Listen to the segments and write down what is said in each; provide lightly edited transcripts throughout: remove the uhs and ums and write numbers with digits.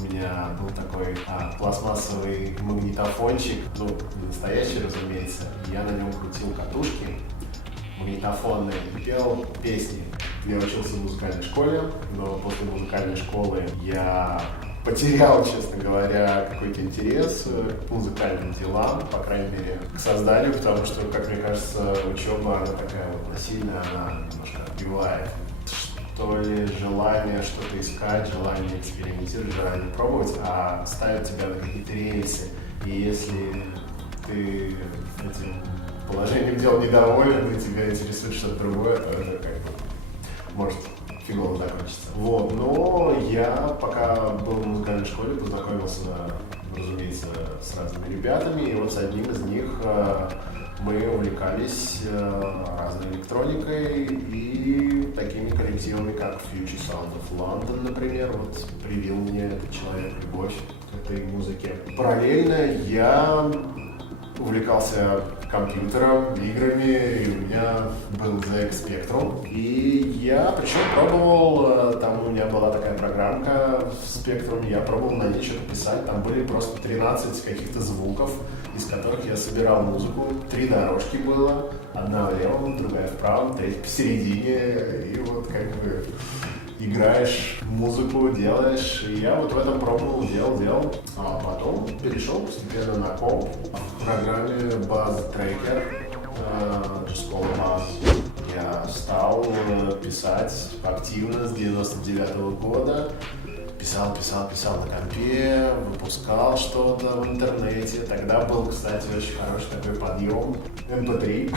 У меня был такой пластмассовый магнитофончик, не настоящий, разумеется. Я на нем крутил катушки магнитофонные и пел песни. Я учился в музыкальной школе, но после музыкальной школы я потерял, честно говоря, какой-то интерес к музыкальным делам, по крайней мере, к созданию, потому что, как мне кажется, учеба, она такая вот насильная, она немножко отбивает. Что ли, желание что-то искать, желание экспериментировать, желание пробовать, а ставит тебя на какие-то рельсы. И если ты этим положением дел недоволен, и тебя интересует что-то другое, то это как бы может фигово закончиться. Вот, но я пока был в музыкальной школе, познакомился, разумеется, с разными ребятами, и вот с одним из них мы увлекались разной электроникой и такими коллективами, как Future Sound of London, например. Вот привил мне этот человек любовь к этой музыке. Параллельно я увлекался компьютером, играми, и у меня был ZX Spectrum. И я, причем, пробовал, там у меня была такая программка в Spectrum, я пробовал на ней что-то писать, там были просто 13 каких-то звуков, из которых я собирал музыку. 3 дорожки было, одна в левом, другая в правом, третья посередине, и вот как бы играешь музыку, делаешь, и я вот в этом пробовал, делал, а потом перешел постепенно на комп в программе Buzz Tracker, школа Buzz. Я стал писать активно с 99-го года, писал на компе, выпускал что-то в интернете. Тогда был, кстати, очень хороший такой подъем MP3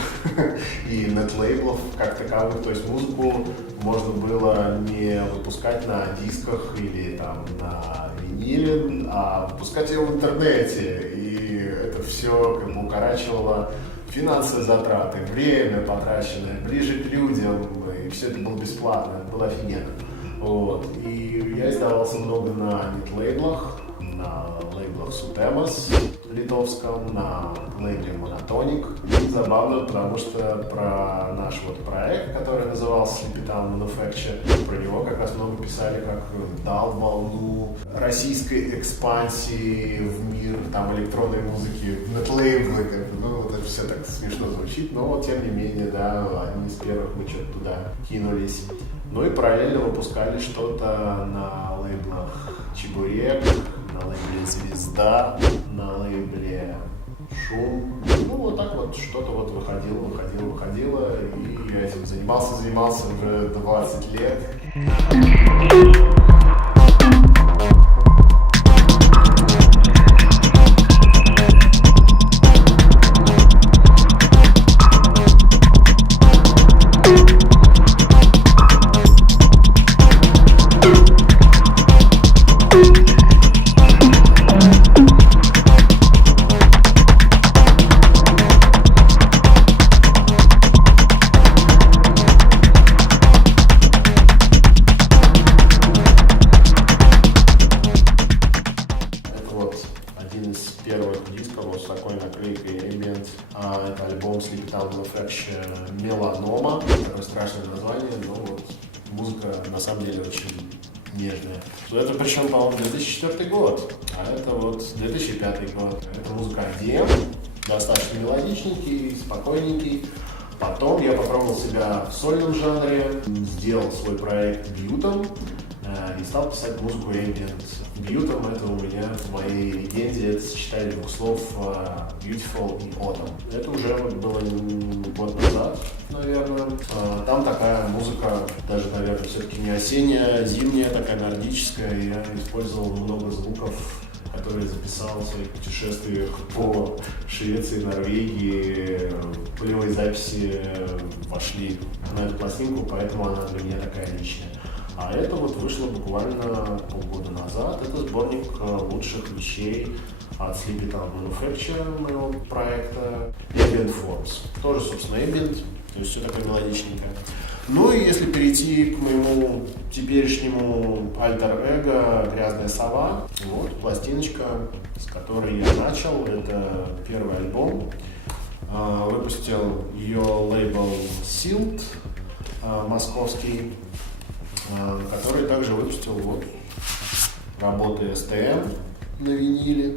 и нетлейблов как таковых. То есть музыку можно было не выпускать на дисках или там на виниле, а выпускать ее в интернете. И это все как бы укорачивало финансовые затраты, время потраченное ближе к людям. И все это было бесплатно, это было офигенно. Вот. И я издавался много на нетлейблах, на лейблах Sutemos литовском, на лейбле Monotonic. И забавно, потому что про наш вот проект, который назывался Sleepy Town Manufacture, про него как раз много писали, как дал волну российской экспансии в мир там электронной музыки, нетлейблы, как бы, вот это все так смешно звучит, но вот тем не менее, да, одни из первых мы что-то туда кинулись. Ну и параллельно выпускали что-то на лейблах Чебурек, на лейбле Звезда, на лейбле Шум. Ну вот так вот что-то вот выходило, и я этим занимался уже 20 лет. Это альбом Sleepy Town Manufacture Меланома. Такое страшное название, но вот музыка на самом деле очень нежная. Это причем, по-моему, 2004 год, а это вот 2005 год. Это музыка EDM, достаточно мелодичненький, спокойненький. Потом я попробовал себя в сольном жанре, сделал свой проект Бьютом и стал писать музыку ambient. Бьютом это у меня в моей легенде, это сочетание двух слов Beautiful и Autumn. Это уже было год назад, наверное. Там такая музыка, даже, наверное, все-таки не осенняя, а зимняя, такая нордическая. Я использовал много звуков, которые записал в своих путешествиях по Швеции, Норвегии. Полевые записи вошли на эту пластинку, поэтому она для меня такая личная. А это вот вышло буквально полгода назад. Это сборник лучших вещей от Sleepy Town Manufacture, моего проекта, Ambient Forms. Тоже, собственно, Ambient, то есть все такое мелодичненькое. Ну и если перейти к моему теперешнему альтер-эго «Грязная сова», вот пластиночка, с которой я начал, это первый альбом. Выпустил ее лейбл Silt московский, который также выпустил вот работы STM на виниле.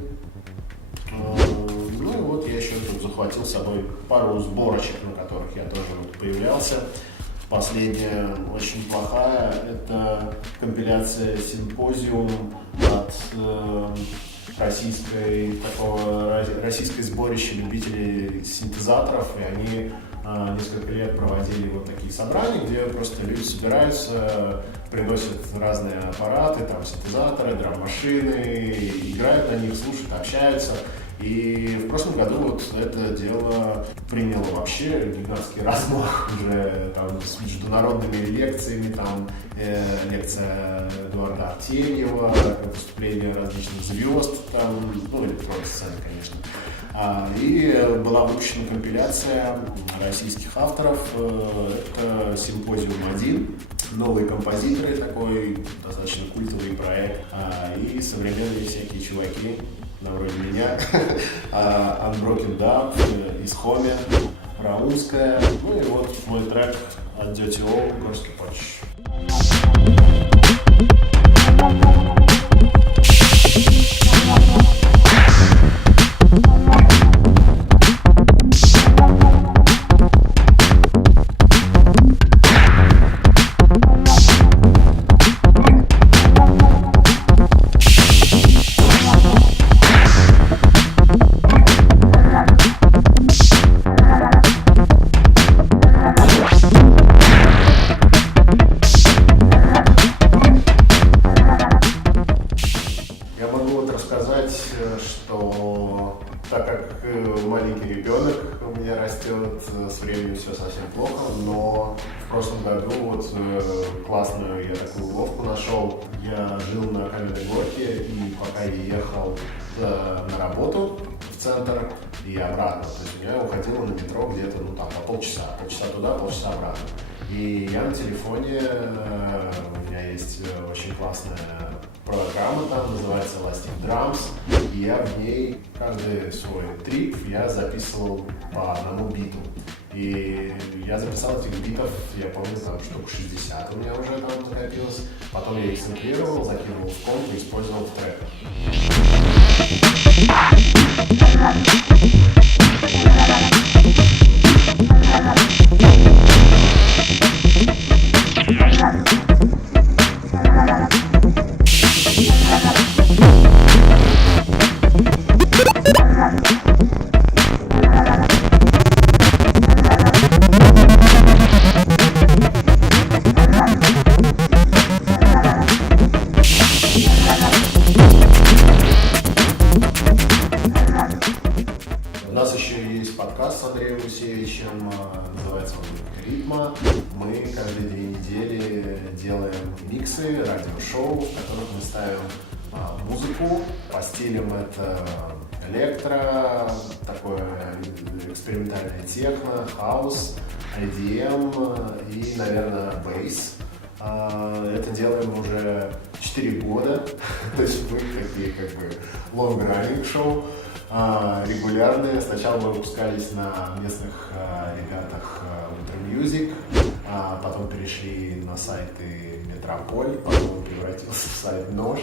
Ну и вот я еще тут захватил с собой пару сборочек, на которых я тоже вот появлялся. Последняя очень плохая, это компиляция «Симпозиум» от российской сборища любителей синтезаторов, и они несколько лет проводили вот такие собрания, где просто люди собираются, приносят разные аппараты, там синтезаторы, драм-машины, играют на них, слушают, общаются. И в прошлом году вот это дело приняло вообще гигантский размах уже там, с международными лекциями, там лекция Эдуарда Артемьева, выступления различных звезд, там, ну, электронной сцены, конечно. И была выпущена компиляция российских авторов, это «Симпозиум-1», новые композиторы, такой достаточно культовый проект, и современные всякие чуваки, вроде меня, Unbroken Dub, из Хоми, Раумская, ну и вот мой трек от Dirty O, Горский Патч. Что так как маленький ребенок у меня растет, с временем все совсем плохо, но в прошлом году вот классную я такую уловку нашел. Я жил на Каменной Горке, и пока я ехал на работу в центр и обратно, то есть у меня уходило на метро где-то ну, там, по полчаса туда, полчаса обратно. И я на телефоне, у меня есть очень классная программа там, называется Elastic Drums, и я в ней каждый свой трип я записывал по одному биту. И я записал этих битов, я помню, там штук 60 у меня уже там накопилось. Потом я их сэмплировал, закинул в комп и использовал в треках. У нас еще есть подкаст с Андреем Гусевичем, называется он «Ритма». Мы каждые 2 недели делаем миксы, радиошоу, в которых мы ставим музыку. По стилям это электро, такое экспериментальное техно, хаус, EDM и, наверное, бейс. Это делаем уже 4 года, то есть мы такие как бы long-running шоу. Регулярные. Сначала мы выпускались на местных ребятах Ultra Music, потом перешли на сайты Метрополь, потом превратился в сайт Нож,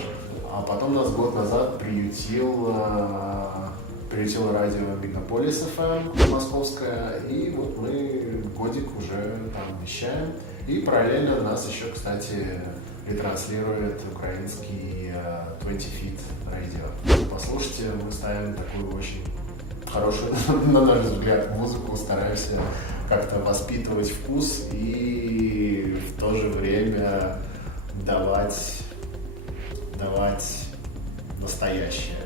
а потом нас год назад приютило радио Мегаполис FM московское, и вот мы годик уже там вещаем. И параллельно нас еще, кстати, ретранслирует украинский 20 Feet Radio. Послушайте, мы ставим такую очень хорошую, на наш взгляд, музыку, стараемся как-то воспитывать вкус и в то же время давать настоящее.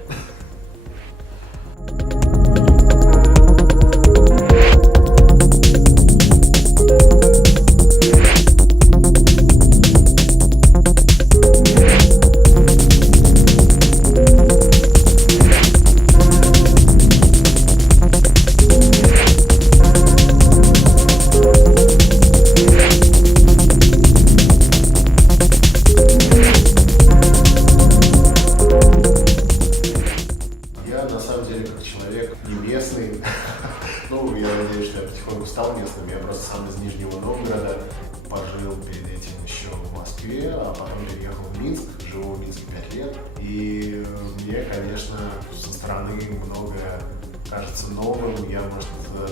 Ну, я надеюсь, что я потихоньку стал местным. Я просто сам из Нижнего Новгорода. пожил перед этим еще в Москве, а потом переехал в Минск, живу в Минске 5 лет. И мне, конечно, со стороны многое кажется новым, я, может,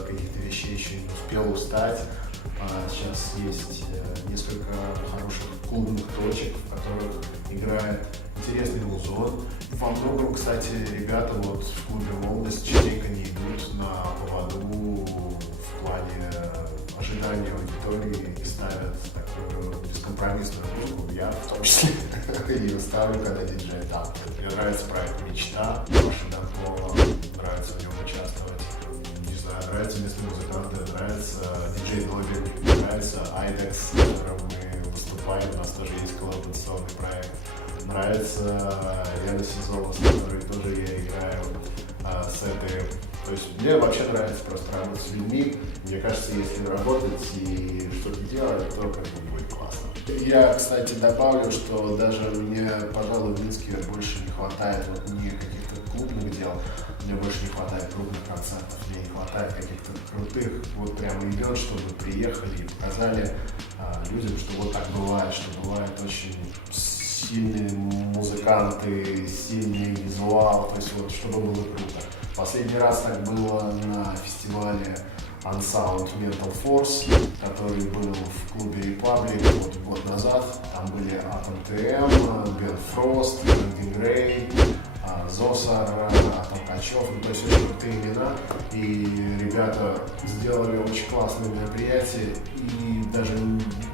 каких-то вещей еще не успел устать. Сейчас есть несколько хороших клубных точек, в которых играет интересный музон. Во многом, кстати, ребята вот в клубе «Молодость» частенько не идут на поводу в плане ожидания аудитории и ставят такую бескомпромиссную музыку. Я в том числе ее ставлю, когда диджей там. Мне нравится проект «Мечта», Паша Донкова, нравится в нем участвовать. Не знаю, нравятся местные музыканты, нравится диджей Нобель, нравится Айдекс, с которым мы выступаем, у нас тоже есть коллаборационный проект. Нравится Лена Сизова, с которой тоже я играю сеты. То есть мне вообще нравится просто работать с людьми. Мне кажется, если работать и что-то делать, то как бы будет классно. Я, кстати, добавлю, что даже мне, пожалуй, в Минске больше не хватает вот не каких-то клубных дел, мне больше не хватает крупных концертов, мне не хватает каких-то крутых, вот прямо имен, чтобы приехали и показали людям, что вот так бывает, что бывает очень сильные музыканты, сильный визуал, то есть вот чтобы было круто. Последний раз так было на фестивале Unsound Mental Force, который был в клубе Republic вот год назад. Там были Atom TM, Ben Frost, Brandon Gray, Зосар, Толкачев, ну, то есть очень крутые имена. И ребята сделали очень классное мероприятие. И даже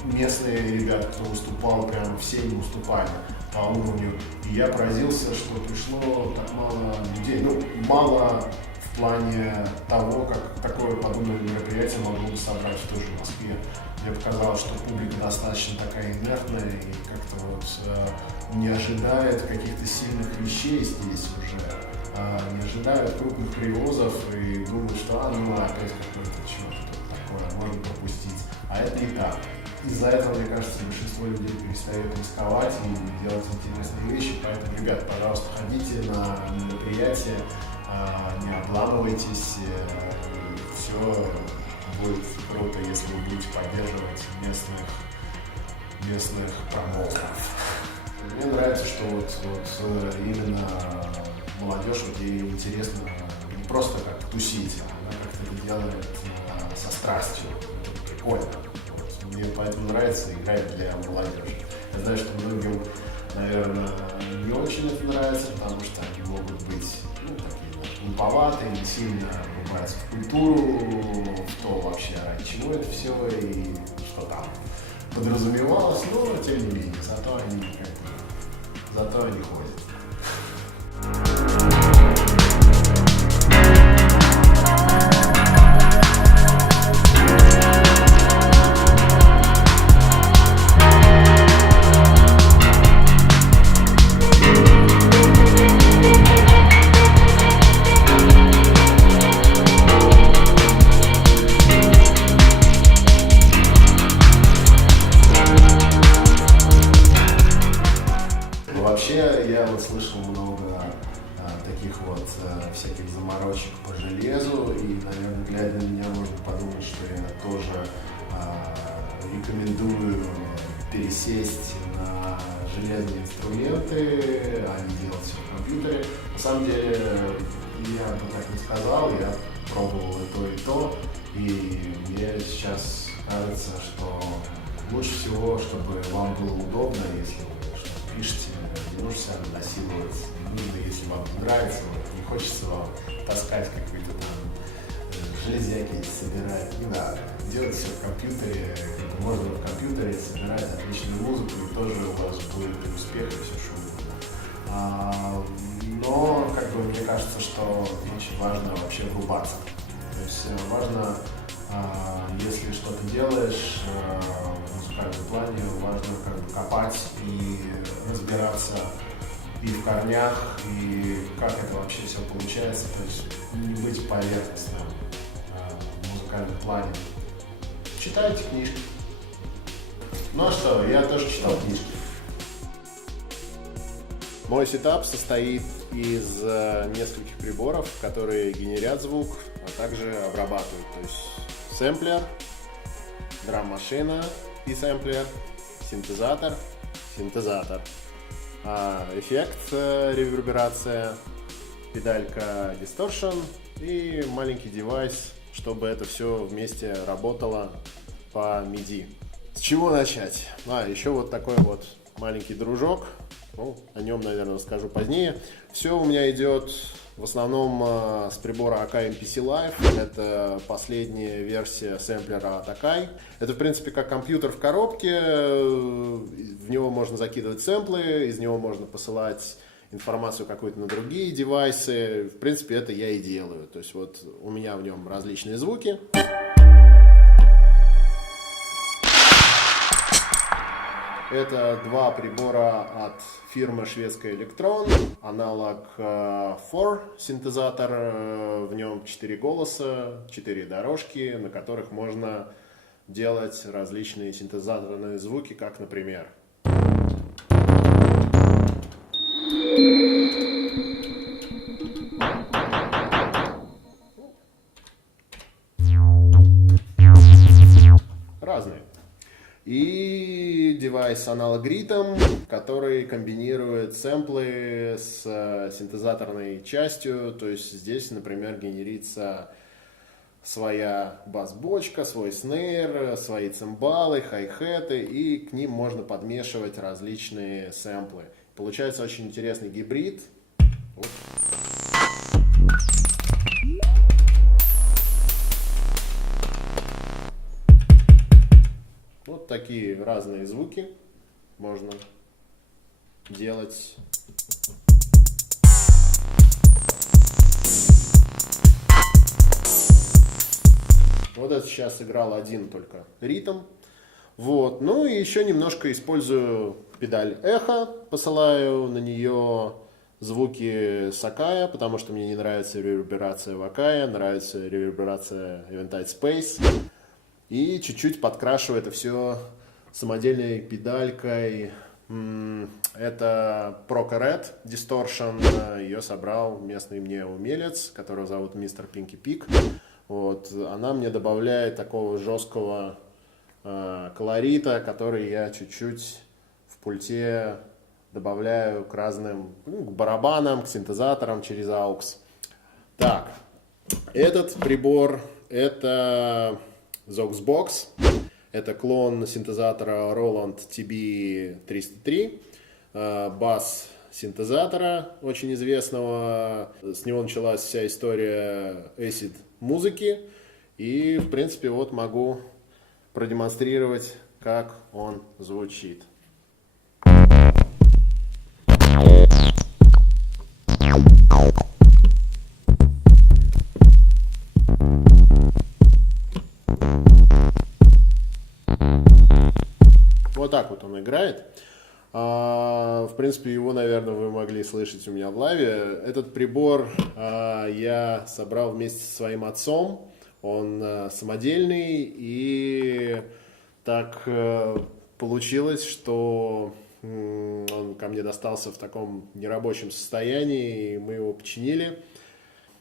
местные ребята, кто выступал, прям все не уступали по уровню. И я поразился, что пришло так мало людей. Ну, мало в плане того, как такое подобное мероприятие могло бы собрать в той же Москве. Мне показалось, что публика достаточно такая инертная и как-то вот не ожидает каких-то сильных вещей здесь уже, не ожидает крупных привозов и думает, что ну опять какое-то что-то такое можно пропустить. А это не так. Из-за этого, мне кажется, большинство людей перестает рисковать и делать интересные вещи. Поэтому, ребят, пожалуйста, ходите на мероприятия, не обламывайтесь, все будет круто, если вы будете поддерживать местных промоутеров. Мне нравится, что вот именно молодежь, вот ей интересно не просто как тусить, она как-то это делает со страстью. Это прикольно. Вот. Мне поэтому нравится играть для молодежи. Я знаю, что многим, наверное, не очень это нравится, потому что они могут быть такие глуповатые, не сильно врубаются в культуру, в то вообще, ради чего это все и что там подразумевалось, но тем не менее, зато они ходят. Вообще, я вот слышал много таких вот всяких заморочек по железу, и, наверное, глядя на меня, можно подумать, что я тоже рекомендую пересесть на железные инструменты, а не делать все в компьютере. На самом деле, я бы так не сказал, я пробовал и то, и мне сейчас кажется, что лучше всего, чтобы вам было удобно, если вы что-то пишете, не нужно себя насиловать, нужно, если вам не нравится, вот, не хочется вам таскать какие-то там железяки, собирать, не надо. Делать все в компьютере, можно в компьютере собирать отличную музыку, и тоже у вас будет и успех, и все шумно. Но, как бы, мне кажется, что очень важно вообще врубаться. То есть важно, если что-то делаешь в музыкальном плане, важно как бы копать и разбираться и в корнях, и как это вообще все получается, то есть не быть поверхностным в музыкальном плане. Читайте книжки. Ну а что, я тоже читал книжки. Мой сетап состоит из нескольких приборов, которые генерят звук, а также обрабатывают. То есть сэмплер, драм-машина, и сэмплер, синтезатор, синтезатор. Эффект, реверберация, педалька Distortion и маленький девайс, чтобы это все вместе работало по MIDI. С чего начать? Еще вот такой вот маленький дружок. Ну, о нем, наверное, расскажу позднее. Все у меня идет в основном с прибора Akai MPC Live. Это последняя версия сэмплера от Akai. Это, в принципе, как компьютер в коробке. В него можно закидывать сэмплы, из него можно посылать информацию какую-то на другие девайсы. В принципе, это я и делаю. То есть вот у меня в нем различные звуки. Это два прибора от фирмы шведская Electron, аналог 4 синтезатор, в нем 4 голоса, 4 дорожки, на которых можно делать различные синтезаторные звуки, как, например. Разные. И девайс аналог Rhythm, который комбинирует сэмплы с синтезаторной частью. То есть здесь, например, генерится своя бас-бочка, свой снейр, свои цимбалы, хай-хеты, и к ним можно подмешивать различные сэмплы. Получается очень интересный гибрид. Вот такие разные звуки можно делать. Вот это сейчас сыграл один только ритм. Вот. Ну и еще немножко использую педаль эхо, посылаю на нее звуки с Akai, потому что мне не нравится реверберация в Akai, нравится реверберация Eventide Space. И чуть-чуть подкрашиваю это все самодельной педалькой. Это Proco Red Distortion. Ее собрал местный мне умелец, которого зовут Мистер Пинки Пик. Вот. Она мне добавляет такого жесткого колорита, который я чуть-чуть в пульте добавляю к разным к барабанам, к синтезаторам через AUX. Так, этот прибор это Zoxbox. Это клон синтезатора Roland TB303, бас-синтезатора очень известного. С него началась вся история acid музыки. И, в принципе, вот могу продемонстрировать, как он звучит. Вот так вот он играет. В принципе, его, наверное, вы могли слышать у меня в лайве. Этот прибор я собрал вместе со своим отцом. Он самодельный, и так получилось, что он ко мне достался в таком нерабочем состоянии, и мы его починили.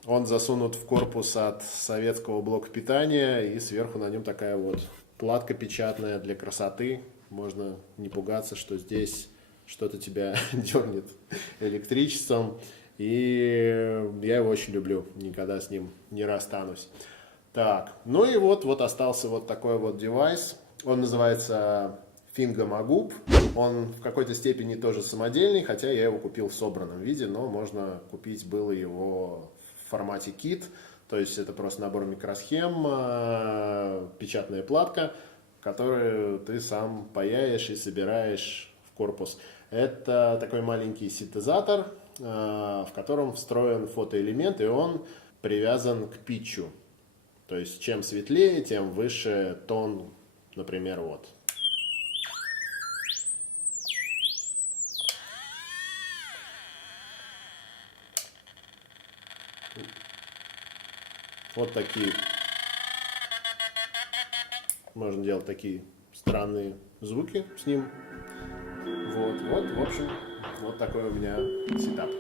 Он засунут в корпус от советского блока питания, и сверху на нем такая вот платка печатная для красоты. Можно не пугаться, что здесь что-то тебя дернет электричеством. И я его очень люблю, никогда с ним не расстанусь. Так, ну и вот остался вот такой вот девайс. Он называется Finga Magoob. Он в какой-то степени тоже самодельный, хотя я его купил в собранном виде, но можно купить было его в формате кит. То есть это просто набор микросхем, печатная платка, которую ты сам паяешь и собираешь в корпус. Это такой маленький синтезатор, в котором встроен фотоэлемент, и он привязан к питчу. То есть чем светлее, тем выше тон, например, вот. Вот такие. Можно делать такие странные звуки с ним. Вот, в общем, вот такой у меня сетап.